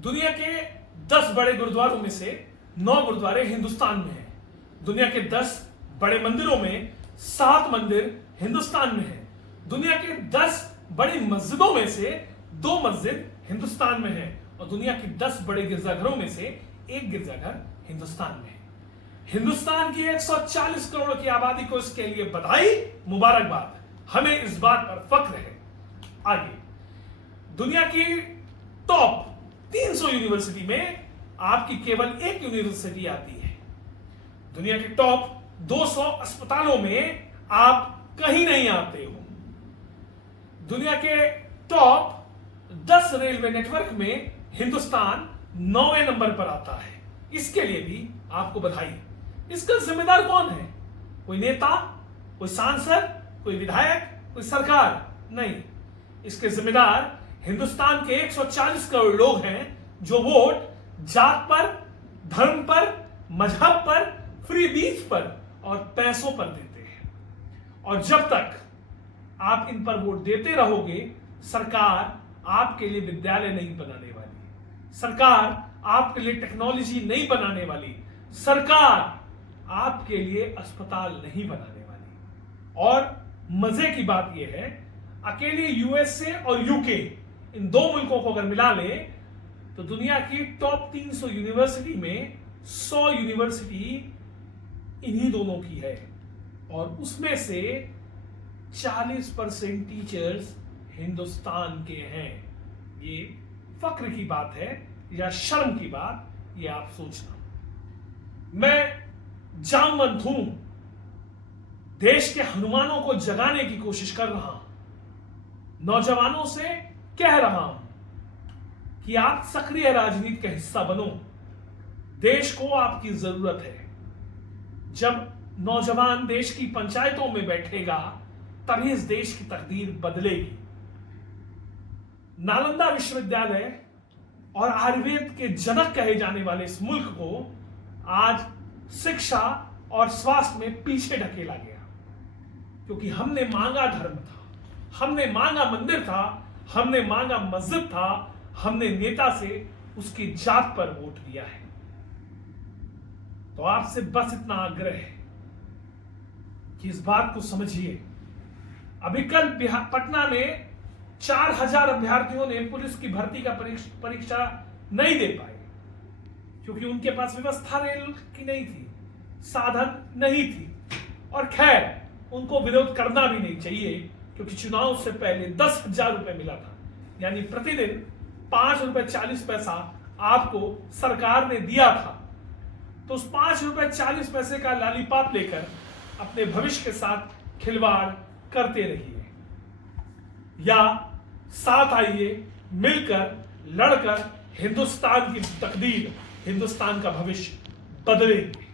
दुनिया के 10 बड़े गुरुद्वारों में से 9 गुरुद्वारे हिंदुस्तान में हैं। दुनिया के 10 बड़े मंदिरों में 7 मंदिर हिंदुस्तान में हैं। दुनिया के 10 बड़ी मस्जिदों में से 2 मस्जिद हिंदुस्तान में हैं और दुनिया के 10 बड़े गिरजाघरों में से 1 गिरजाघर हिंदुस्तान में है। हिंदुस्तान की 140 करोड़ की आबादी को इसके लिए बधाई, मुबारकबाद। हमें इस बात पर फख्र है। आगे, दुनिया की टॉप 300 यूनिवर्सिटी में आपकी केवल 1 यूनिवर्सिटी आती है। दुनिया के टॉप 200 अस्पतालों में आप कहीं नहीं आते हो। दुनिया के टॉप 10 रेलवे नेटवर्क में हिंदुस्तान 9वें नंबर पर आता है। इसके लिए भी आपको बधाई। इसका जिम्मेदार कौन है? कोई नेता, कोई सांसद, कोई विधायक, कोई सरकार नहीं। इसके जिम्मेदार हिंदुस्तान के 140 करोड़ लोग हैं जो वोट जात पर, धर्म पर, मजहब पर, फ्री बीच पर और पैसों पर देते हैं। और जब तक आप इन पर वोट देते रहोगे, सरकार आपके लिए विद्यालय नहीं बनाने वाली, सरकार आपके लिए टेक्नोलॉजी नहीं बनाने वाली, सरकार आपके लिए अस्पताल नहीं बनाने वाली। और मजे की बात यह है, अकेले यूएसए और यूके, इन 2 मुल्कों को अगर मिला ले तो दुनिया की टॉप 300 यूनिवर्सिटी में 100 यूनिवर्सिटी इन्हीं दोनों की है और उसमें से 40% टीचर्स हिंदुस्तान के हैं। ये फक्र की बात है या शर्म की बात, ये आप सोचना। मैं जामवंत हूं, देश के हनुमानों को जगाने की कोशिश कर रहा हूं, नौजवानों से कह रहा हूं कि आप सक्रिय राजनीति का हिस्सा बनो। देश को आपकी जरूरत है। जब नौजवान देश की पंचायतों में बैठेगा तभी इस देश की तकदीर बदलेगी। नालंदा विश्वविद्यालय और आयुर्वेद के जनक कहे जाने वाले इस मुल्क को आज शिक्षा और स्वास्थ्य में पीछे ढकेला गया, क्योंकि हमने मांगा धर्म था, हमने मांगा मंदिर था, हमने मांगा मस्जिद था, हमने नेता से उसकी जात पर वोट दिया है। तो आपसे बस इतना आग्रह है कि इस बात को समझिए। अभी कल पटना में 4000 अभ्यर्थियों ने पुलिस की भर्ती का परीक्षा नहीं दे पाए, क्योंकि उनके पास व्यवस्था रेल की नहीं थी, साधन नहीं थी। और खैर, उनको विरोध करना भी नहीं चाहिए, क्योंकि चुनाव से पहले 10,000 रुपए मिला था, यानी प्रतिदिन 5 रुपए 40 पैसा आपको सरकार ने दिया था। तो उस 5 रुपए 40 पैसे का लॉलीपॉप लेकर अपने भविष्य के साथ खिलवाड़ करते रहिए, या साथ आइए, मिलकर, लड़कर हिंदुस्तान की तकदीर, हिंदुस्तान का भविष्य बदलेंगे।